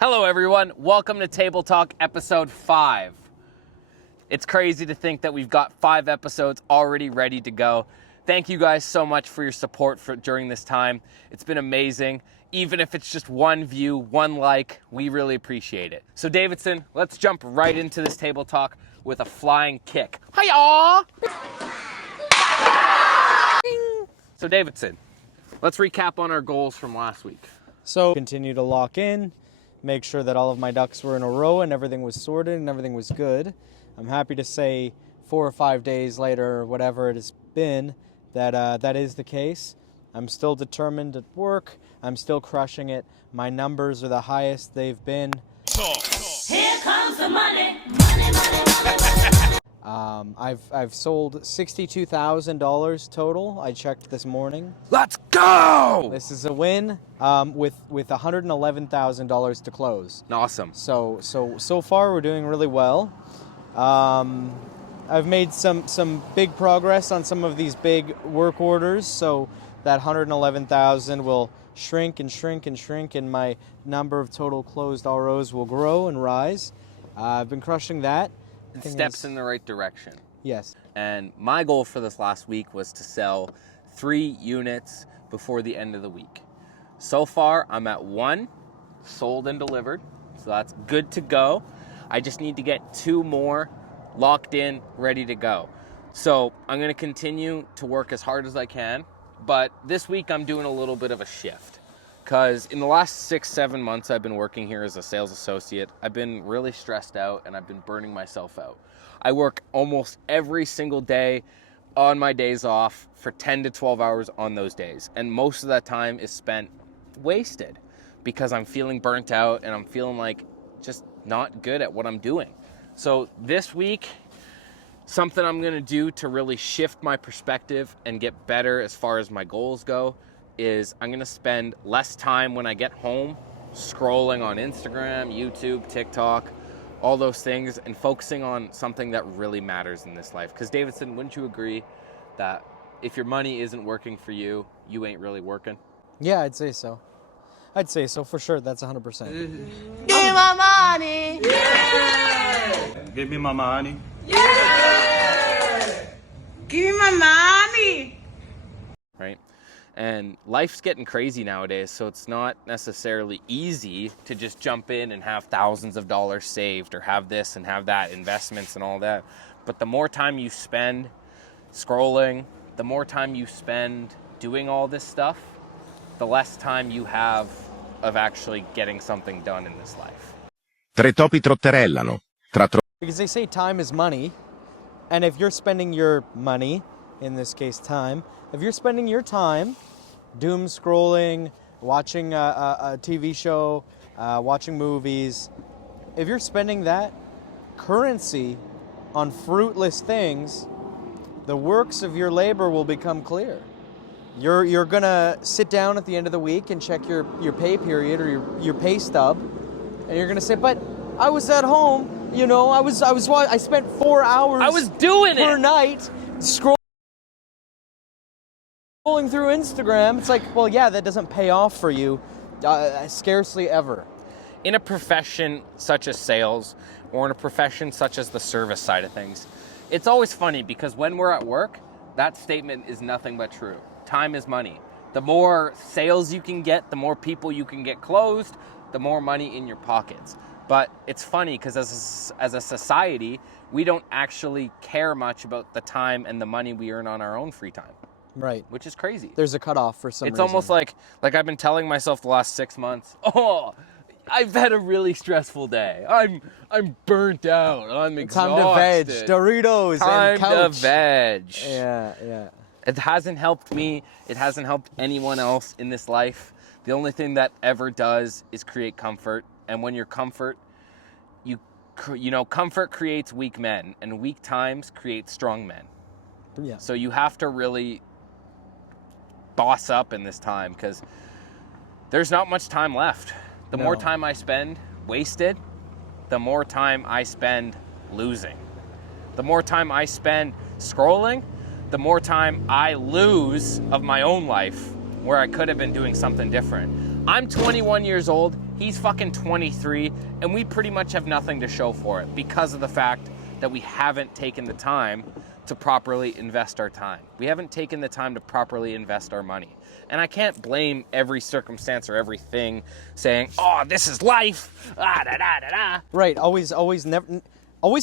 Hello everyone, welcome to Table Talk episode 5. It's crazy to think that we've got 5 episodes already ready to go. Thank you guys so much for your support during this time. It's been amazing. Even if it's just one view, one like, we really appreciate it. So Davidson, let's jump right into this Table Talk with a flying kick. Hiya! So Davidson, let's recap on our goals from last week. So continue to lock in, make sure that all of my ducks were in a row and everything was sorted and everything was good. I'm happy to say 4 or 5 days later, whatever it has been, that that is the case. I'm still determined at work. I'm still crushing it. My numbers are the highest they've been. Here comes the money. I've sold $62,000 total. I checked this morning. Let's go! This is a win with $111,000 to close. Awesome. So far we're doing really well. I've made some big progress on some of these big work orders, so that 111,000 will shrink and shrink and shrink, and my number of total closed ROs will grow and rise. I've been crushing that. Steps in the right direction. Yes. And my goal for this last week was to sell 3 units before the end of the week. So far, I'm at 1 sold and delivered, so that's good to go. I just need to get 2 more locked in, ready to go. So I'm going to continue to work as hard as I can, but this week I'm doing a little bit of a shift. Because in the last 6-7 months I've been working here as a sales associate, I've been really stressed out and I've been burning myself out. I work almost every single day on my days off for 10 to 12 hours on those days. And most of that time is spent wasted because I'm feeling burnt out and I'm feeling like just not good at what I'm doing. So this week, something I'm gonna do to really shift my perspective and get better as far as my goals go is I'm gonna spend less time when I get home scrolling on Instagram, YouTube, TikTok, all those things, and focusing on something that really matters in this life. Because Davidson, wouldn't you agree that if your money isn't working for you, you ain't really working? Yeah, I'd say so. I'd say so for sure. That's 100%. Give me my money. Yeah! Give me my money. Yeah! Give me my money. Right? And life's getting crazy nowadays, so it's not necessarily easy to just jump in and have thousands of dollars saved or have this and have that, investments and all that. But the more time you spend scrolling, the more time you spend doing all this stuff, the less time you have of actually getting something done in this life. Tre topi trotterellano. Because they say time is money, and if you're spending your money, in this case time, if you're spending your time doom scrolling, watching a TV show, watching movies, if you're spending that currency on fruitless things, the works of your labor will become clear. You're gonna sit down at the end of the week and check your pay period or your pay stub, and you're gonna say, but I was at home, you know, I spent 4 hours I was doing per it night scrolling through Instagram. It's like, well, yeah, that doesn't pay off for you, scarcely ever. in a profession such as sales or in a profession such as the service side of things. It's always funny because when we're at work, that statement is nothing but true. Time is money. The more sales you can get, the more people you can get closed, the more money in your pockets. But it's funny because as a society, we don't actually care much about the time and the money we earn on our own free time. Right. Which is crazy. There's a cutoff for some reason. It's almost like I've been telling myself the last 6 months, oh, I've had a really stressful day. I'm burnt out. I'm exhausted. Time to veg. Doritos and couch. Time to veg. Yeah. It hasn't helped me. It hasn't helped anyone else in this life. The only thing that ever does is create comfort. And when you're comfort, you know, comfort creates weak men, and weak times create strong men. Yeah. So you have to really boss up in this time because there's not much time left. The more time I spend wasted, the more time I spend losing. The more time I spend scrolling, the more time I lose of my own life where I could have been doing something different. I'm 21 years old. He's fucking 23, and we pretty much have nothing to show for it because of the fact that we haven't taken the time to properly invest our time. We haven't taken the time to properly invest our money. And I can't blame every circumstance or everything saying, oh, this is life, ah, da, da, da, da. Right. Always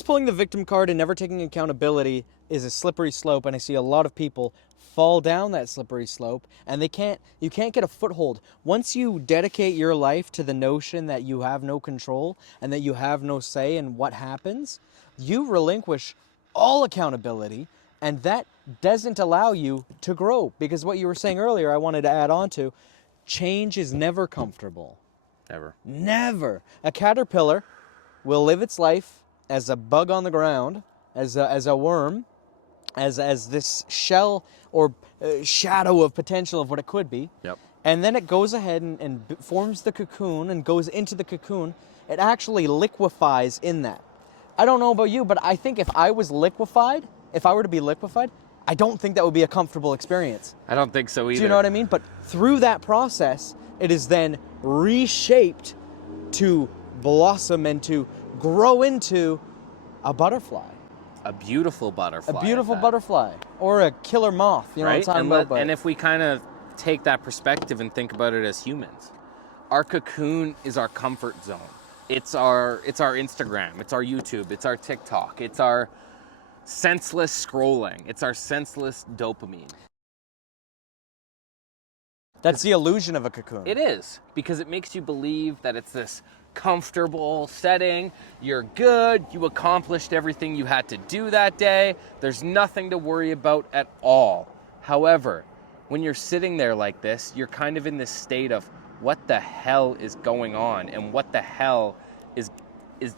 pulling the victim card and never taking accountability is a slippery slope, and I see a lot of people fall down that slippery slope, and you can't get a foothold. Once you dedicate your life to the notion that you have no control and that you have no say in what happens, you relinquish all accountability, and that doesn't allow you to grow. Because what you were saying earlier, I wanted to add on to, change is never comfortable. Never. A caterpillar will live its life as a bug on the ground, as a worm, as this shell or shadow of potential of what it could be. Yep. And then it goes ahead and forms the cocoon and goes into the cocoon. It actually liquefies in that. I don't know about you, but I think if I were to be liquefied, I don't think that would be a comfortable experience. I don't think so either. Do you know what I mean? But through that process, it is then reshaped to blossom and to grow into a butterfly. A beautiful butterfly. A beautiful butterfly. Or a killer moth. You know what I'm talking about? And if we kind of take that perspective and think about it as humans, our cocoon is our comfort zone. It's our Instagram, it's our YouTube, it's our TikTok, it's our senseless scrolling, it's our senseless dopamine. That's the illusion of a cocoon. It is, because it makes you believe that it's this comfortable setting, you're good, you accomplished everything you had to do that day, there's nothing to worry about at all. However, when you're sitting there like this, you're kind of in this state of, what the hell is going on and what the hell is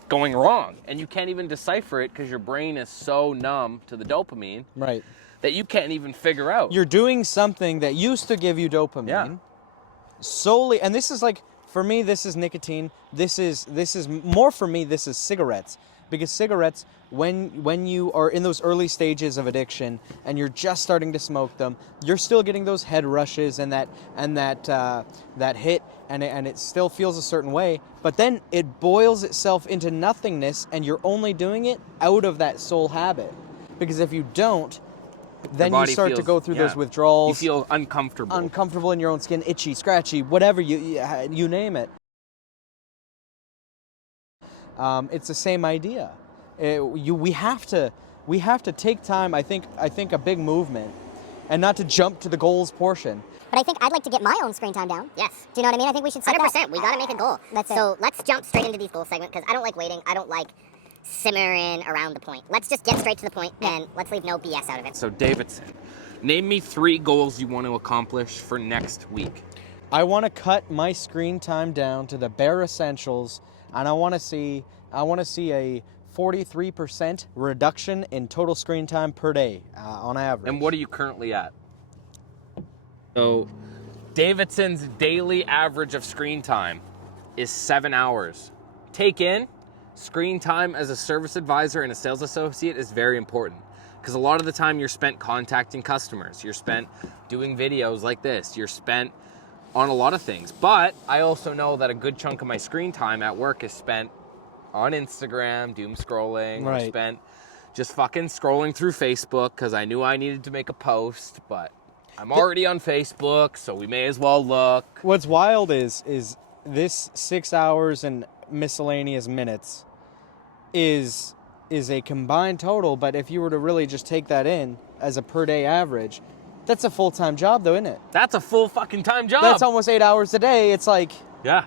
going wrong, and you can't even decipher it because your brain is so numb to the dopamine, right, that you can't even figure out. You're doing something that used to give you dopamine solely, and this is like, for me, this is nicotine. This is more, for me, this is cigarettes. Because cigarettes, when you are in those early stages of addiction and you're just starting to smoke them, you're still getting those head rushes and that hit, and it still feels a certain way. But then it boils itself into nothingness, and you're only doing it out of that sole habit. Because if you don't, then you start to go through those withdrawals. You feel uncomfortable. Uncomfortable in your own skin, itchy, scratchy, whatever, you name it. It's the same idea. We have to take time. I think a big movement, and not to jump to the goals portion. But I think I'd like to get my own screen time down. Yes. Do you know what I mean? I think we should set 100%. that. We got to make a goal. That's it. So let's jump straight into these goals segment, because I don't like waiting. I don't like simmering around the point. Let's just get straight to the point, and let's leave no BS out of it. So Davidson, name me 3 goals you want to accomplish for next week. I want to cut my screen time down to the bare essentials, and I want to see a 43% reduction in total screen time per day on average. And what are you currently at? So Davidson's daily average of screen time is 7 hours. Take in, screen time as a service advisor and a sales associate is very important, because a lot of the time you're spent contacting customers, you're spent doing videos like this, you're spent on a lot of things. But I also know that a good chunk of my screen time at work is spent on Instagram, doom scrolling, or spent just fucking scrolling through Facebook because I knew I needed to make a post, but I'm already on Facebook, so we may as well look. What's wild is this 6 hours and miscellaneous minutes is a combined total, but if you were to really just take that in as a per day average, that's a full-time job though, isn't it? That's a full fucking time job. That's almost 8 hours a day. It's like, yeah,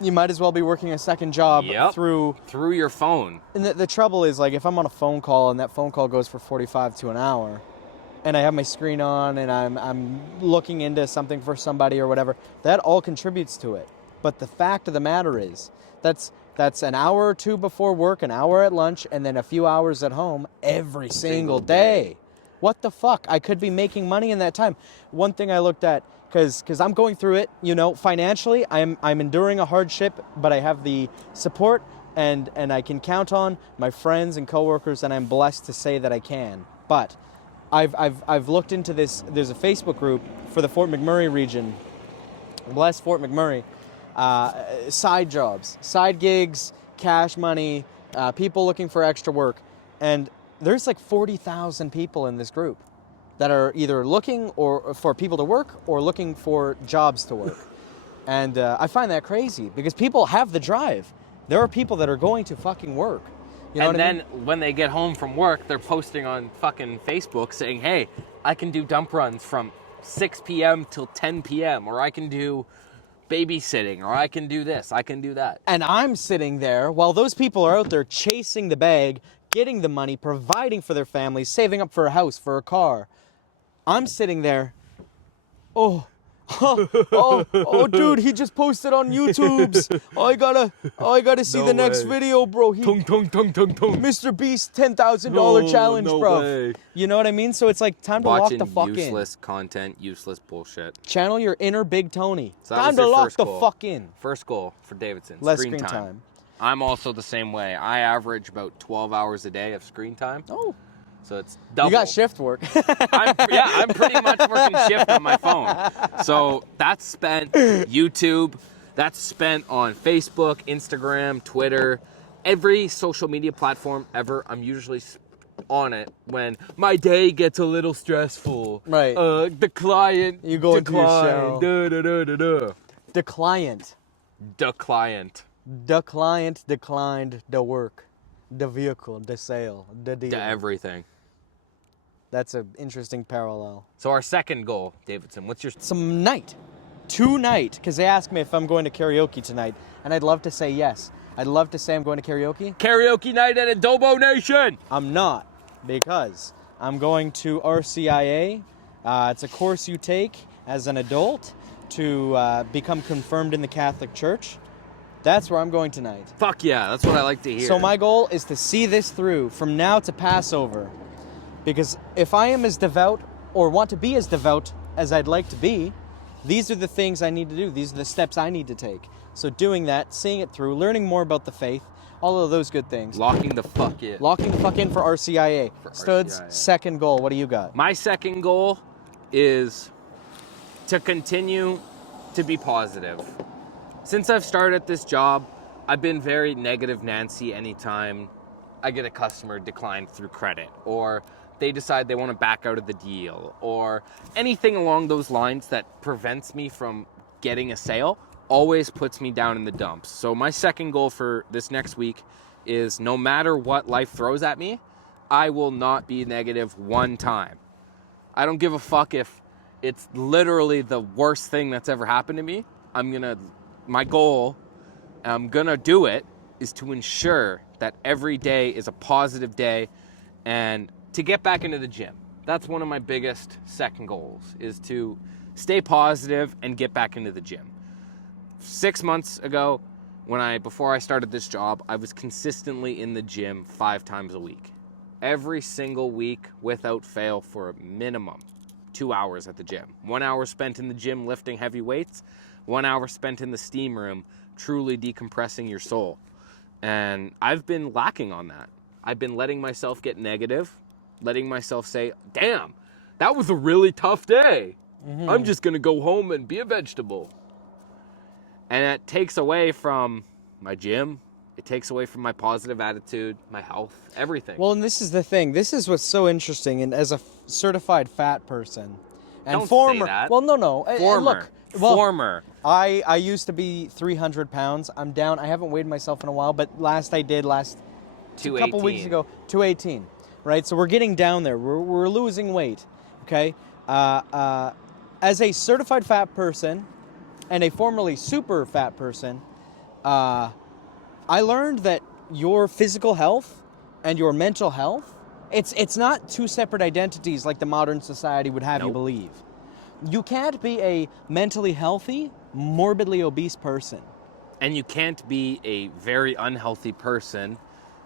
you might as well be working a second job through your phone. And the trouble is, like, if I'm on a phone call and that phone call goes for 45 to an hour, and I have my screen on and I'm looking into something for somebody or whatever, that all contributes to it. But the fact of the matter is, that's an hour or two before work, an hour at lunch, and then a few hours at home every single day. What the fuck? I could be making money in that time. One thing I looked at, because I'm going through it, financially, I'm enduring a hardship, but I have the support and I can count on my friends and coworkers, and I'm blessed to say that I can. But I've looked into this. There's a Facebook group for the Fort McMurray region, bless Fort McMurray, side jobs, side gigs, cash money, people looking for extra work. And there's like 40,000 people in this group that are either looking or for people to work or looking for jobs to work. And I find that crazy because people have the drive. There are people that are going to fucking work. You know and what I then mean? when they get home from work, they're posting on fucking Facebook saying, hey, I can do dump runs from 6 p.m. till 10 p.m. or I can do babysitting or I can do this, I can do that. And I'm sitting there while those people are out there chasing the bag, getting the money, providing for their families, saving up for a house, for a car. I'm sitting there, oh, dude, he just posted on YouTube's. I gotta see the next video, bro. Mr. Beast $10,000 challenge, bro. way. You know what I mean? So it's like time to Watching lock the fuck in. useless content, useless bullshit. Channel your inner Big Tony. So that Time was to your lock first the goal. fuck in. First goal for Davidson, Less screen screen time. time. I'm also the same way. I average about 12 hours a day of screen time. Oh, So it's double. you got shift work. I'm pretty much working shift on my phone. So that's spent YouTube, that's spent on Facebook, Instagram, Twitter, every social media platform ever. I'm usually on it when my day gets a little stressful. Right. The client You go into your declined. shell. The client. The client. The client declined the work, the vehicle, the sale, the deal. To everything. That's an interesting parallel. So our second goal, Davidson, what's your... Tonight, because they asked me if I'm going to karaoke tonight, and I'd love to say yes. I'd love to say I'm going to karaoke. Karaoke night at Adobo Nation! I'm not, because I'm going to RCIA. It's a course you take as an adult to become confirmed in the Catholic Church. That's where I'm going tonight. Fuck yeah, that's what I like to hear. So my goal is to see this through from now to Passover. Because if I am as devout or want to be as devout as I'd like to be, these are the things I need to do. These are the steps I need to take. So doing that, seeing it through, learning more about the faith, all of those good things. Locking the fuck in. Locking the fuck in for RCIA. For Stud's RCIA. second goal. What do you got? My second goal is to continue to be positive. Since I've started this job, I've been very negative Nancy anytime I get a customer declined through credit, or they decide they want to back out of the deal, or anything along those lines that prevents me from getting a sale always puts me down in the dumps. So my second goal for this next week is no matter what life throws at me, I will not be negative one time. I don't give a fuck if it's literally the worst thing that's ever happened to me. My goal, I'm gonna do it, is to ensure that every day is a positive day and to get back into the gym. That's one of my biggest second goals, is to stay positive and get back into the gym. 6 months ago, before I started this job, I was consistently in the gym 5 times a week. Every single week, without fail, for a minimum 2 hours at the gym. 1 hour spent in the gym lifting heavy weights, 1 hour spent in the steam room truly decompressing your soul. And I've been lacking on that. I've been letting myself get negative, letting myself say, damn, that was a really tough day. I'm just gonna go home and be a vegetable. And it takes away from my gym, it takes away from my positive attitude, my health, everything. Well, and this is the thing. This is what's so interesting. And as a certified fat person, and Don't say former, that. well, no, Former. I used to be 300 pounds. I'm down. I haven't weighed myself in a while, but last I did a couple weeks ago, 218. Right, so we're getting down there. We're losing weight. Okay, as a certified fat person and a formerly super fat person, I learned that your physical health and your mental health, it's not two separate identities like the modern society would have you Nope. believe. You can't be a mentally healthy, morbidly obese person. And you can't be a very unhealthy person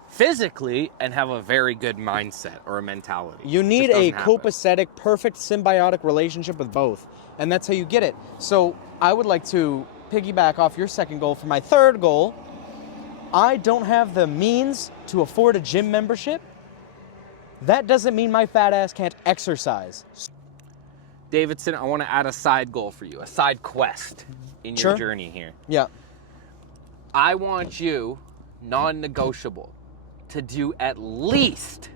physically and have a very good mindset or a mentality. You It need just a doesn't happen. copacetic, perfect, symbiotic relationship with both. And that's how you get it. So I would like to piggyback off your second goal for my third goal. I don't have the means to afford a gym membership. That doesn't mean my fat ass can't exercise. Davidson, I want to add a side goal for you, a side quest in your Sure. journey here. Yeah. I want you, non-negotiable, to do at least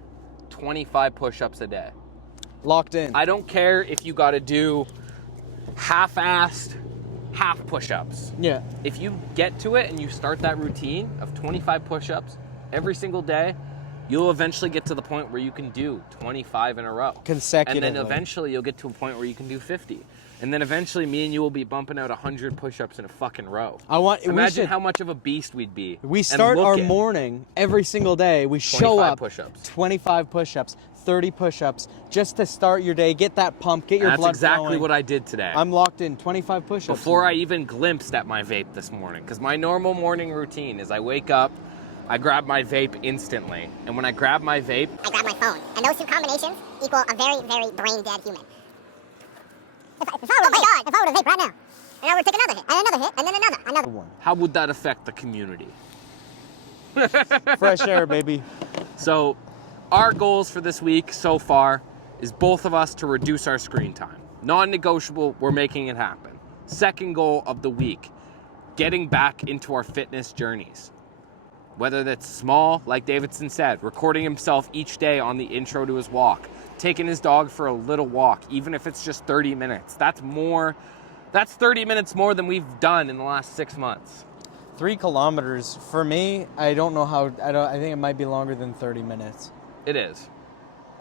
25 push-ups a day. Locked in. I don't care if you got to do half-assed half push-ups. Yeah. If you get to it and you start that routine of 25 push-ups every single day, you'll eventually get to the point where you can do 25 in a row. Consecutively. And then eventually you'll get to a point where you can do 50. And then eventually me and you will be bumping out 100 push-ups in a fucking row. Imagine how much of a beast we'd be. We and start look our it. morning every single day. We show 25 up. push-ups. 25 push-ups, 30 push-ups, just to start your day, get that pump, get your That's blood exactly flowing. what I did today. I'm locked in. 25 push-ups. Before I even glimpsed at my vape this morning. Because my normal morning routine is I wake up, I grab my vape instantly. And when I grab my vape, I grab my phone. And those two combinations equal a very, very brain-dead human. If I were to vape right now, and I were to take another hit, and another hit, and then another. one. how would that affect the community? Fresh air, baby. So our goals for this week so far is both of us to reduce our screen time. Non-negotiable, we're making it happen. Second goal of the week, getting back into our fitness journeys. Whether that's small, like Davidson said, recording himself each day on the intro to his walk, taking his dog for a little walk, even if it's just 30 minutes. That's 30 minutes more than we've done in the last 6 months. 3 kilometers. For me, I don't know how, I think it might be longer than 30 minutes. It is.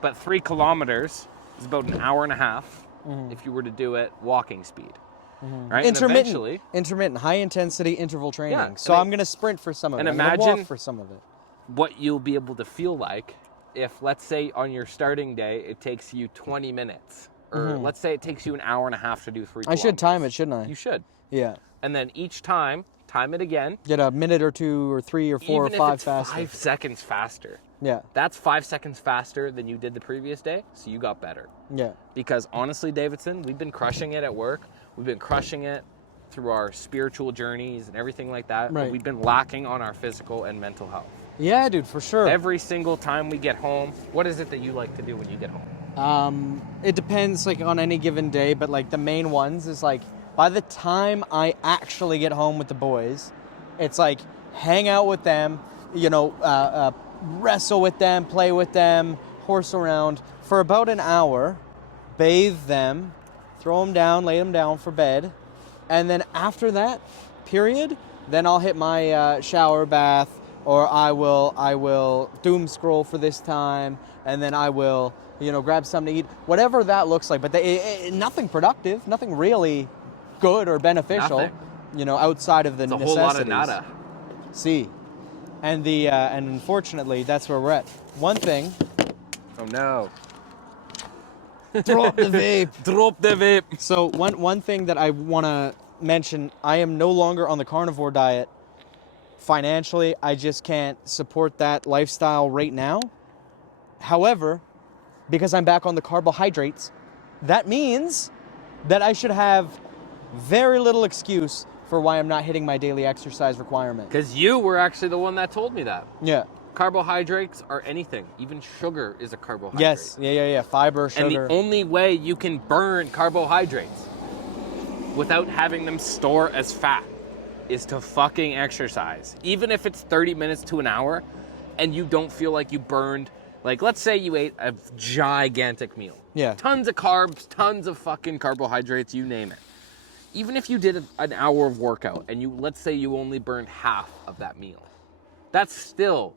But 3 kilometers is about an hour and a half if you were to do it walking speed. Right? And eventually, Intermittent, high intensity interval training. Yeah, So and I'm going to sprint for some of it. and I'm gonna imagine- walk for some of it. what you'll be able to feel like if, let's say, on your starting day, it takes you 20 minutes. Or let's say it takes you an hour and a half to do 3 I kilometers. should time it, shouldn't I? You should. Yeah. And then each time it again. Get a minute or 2 or 3 or 4 or even 5 if it's faster. 5 seconds faster. Yeah. That's 5 seconds faster than you did the previous day, so you got better. Yeah. Because honestly, Davidson, we've been crushing it at work. We've been crushing it through our spiritual journeys and everything like that. Right. But we've been lacking on our physical and mental health. Yeah, dude, for sure. Every single time we get home, what is it that you like to do when you get home? It depends, like, on any given day, but, like, the main ones is, like, by the time I actually get home with the boys, it's, like, hang out with them, you know, wrestle with them, play with them, horse around for about an hour, bathe them, throw them down, lay them down for bed, and then after that period, then I'll hit my shower bath, or I will doom scroll for this time, and then I will, you know, grab something to eat, whatever that looks like. But nothing productive, nothing really good or beneficial, Nothing. you know, outside of the It's a necessities. whole lot of nada. See, and and unfortunately, that's where we're at. One thing, Oh no. drop the vape. Drop the vape. So one thing that I want to mention, I am no longer on the carnivore diet. Financially, I just can't support that lifestyle right now. However, because I'm back on the carbohydrates, that means that I should have very little excuse for why I'm not hitting my daily exercise requirement. Because you were actually the one that told me that. Yeah. Carbohydrates are anything. Even sugar is a carbohydrate. Yes. Yeah. Fiber, sugar. And the only way you can burn carbohydrates without having them store as fat is to fucking exercise. Even if it's 30 minutes to an hour and you don't feel like you burned, like let's say you ate a gigantic meal. Yeah. Tons of carbs, tons of fucking carbohydrates, you name it. Even if you did an hour of workout and let's say you only burned half of that meal, that's still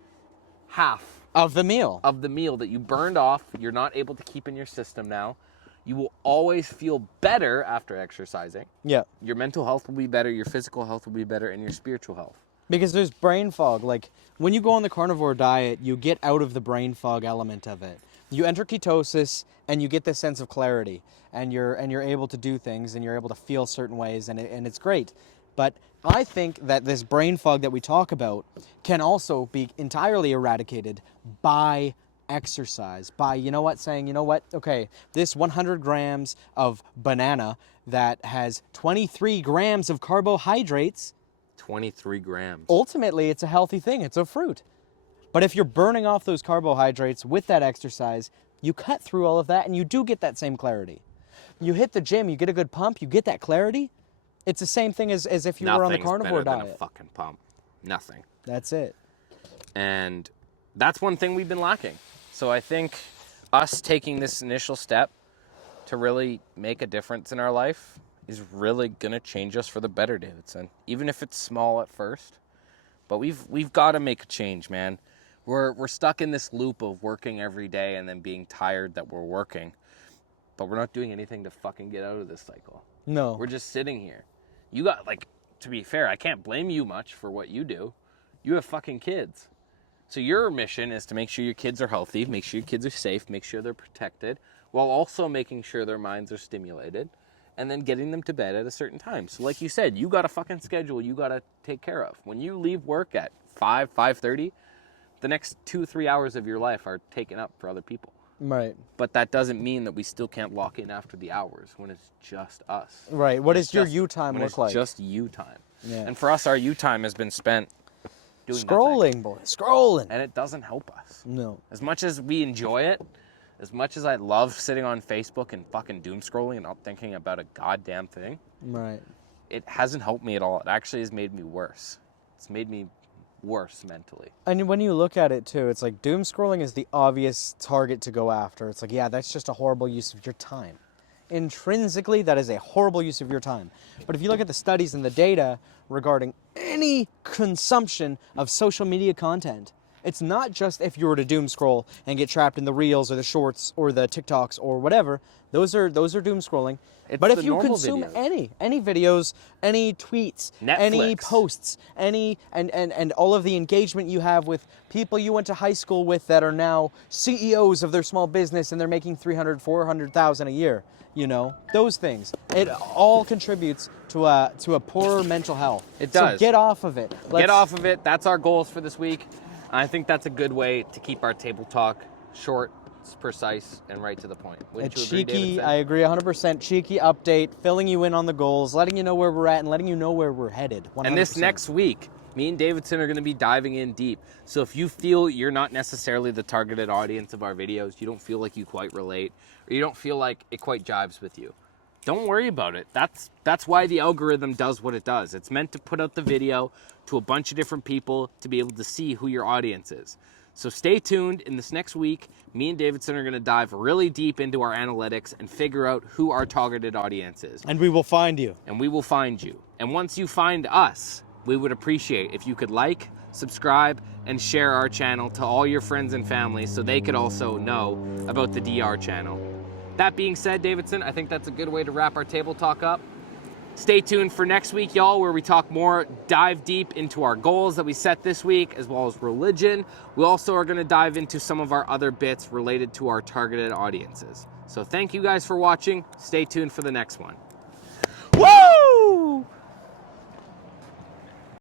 half of the meal. of the meal that you burned off. You're not able to keep in your system now. You will always feel better after exercising. Yeah. Your mental health will be better, your physical health will be better, and your spiritual health. Because there's brain fog. Like, when you go on the carnivore diet, you get out of the brain fog element of it. You enter ketosis, and you get this sense of clarity, and you're able to do things, and you're able to feel certain ways, and it's great. But I think that this brain fog that we talk about can also be entirely eradicated by exercise, by, saying, okay, this 100 grams of banana that has 23 grams of carbohydrates, 23 grams. ultimately it's a healthy thing. It's a fruit. But if you're burning off those carbohydrates with that exercise, you cut through all of that and you do get that same clarity. You hit the gym, you get a good pump, you get that clarity. It's the same thing as if you were on the carnivore better than diet. a fucking pump. Nothing. That's it. And that's one thing we've been lacking. So I think us taking this initial step to really make a difference in our life is really going to change us for the better, Davidson. Even if it's small at first. But we've got to make a change, man. We're stuck in this loop of working every day and then being tired that we're working. But we're not doing anything to fucking get out of this cycle. No. We're just sitting here. You got, like, to be fair, I can't blame you much for what you do. You have fucking kids. So your mission is to make sure your kids are healthy, make sure your kids are safe, make sure they're protected, while also making sure their minds are stimulated, and then getting them to bed at a certain time. So like you said, you got a fucking schedule you got to take care of. When you leave work at 5:30, the next 2-3 hours of your life are taken up for other people. Right. But that doesn't mean that we still can't lock in after the hours when it's just us. Right. What When does it's your just- you time when look it's like? just you time. Yeah. And for us, our you time has been spent doing Scrolling, nothing. boy. Scrolling. And it doesn't help us. No. As much as we enjoy it, as much as I love sitting on Facebook and fucking doom scrolling and not thinking about a goddamn thing, Right. it hasn't helped me at all. It actually has made me worse. It's made me worse mentally. And when you look at it too, it's like doom scrolling is the obvious target to go after. It's like, yeah, that's just a horrible use of your time. Intrinsically, that is a horrible use of your time. But if you look at the studies and the data regarding any consumption of social media content, it's not just if you were to doom scroll and get trapped in the reels or the shorts or the TikToks or whatever. Those are doom scrolling. It's But if the you normal consume videos. any videos, any tweets, any Netflix. posts, any and all of the engagement you have with people you went to high school with that are now CEOs of their small business and they're making 300,000-400,000 a year, you know, those things. It all contributes to a poorer mental health. It So does. get off of it. Get off of it. That's our goals for this week. I think that's a good way to keep our table talk short, precise, and right to the point. A Wouldn't you agree, cheeky, Davidson? I agree 100%, cheeky update, filling you in on the goals, letting you know where we're at and letting you know where we're headed. 100%. And this next week, me and Davidson are going to be diving in deep. So if you feel you're not necessarily the targeted audience of our videos, you don't feel like you quite relate, or you don't feel like it quite jives with you, don't worry about it. That's why the algorithm does what it does. It's meant to put out the video to a bunch of different people to be able to see who your audience is. So stay tuned. In this next week, me and Davidson are going to dive really deep into our analytics and figure out who our targeted audience is. And we will find you. And we will find you. And once you find us, we would appreciate if you could like, subscribe, and share our channel to all your friends and family so they could also know about the DR channel. That being said, Davidson, I think that's a good way to wrap our table talk up. Stay tuned for next week, y'all, where we talk more, dive deep into our goals that we set this week, as well as religion. We also are going to dive into some of our other bits related to our targeted audiences. So thank you guys for watching. Stay tuned for the next one.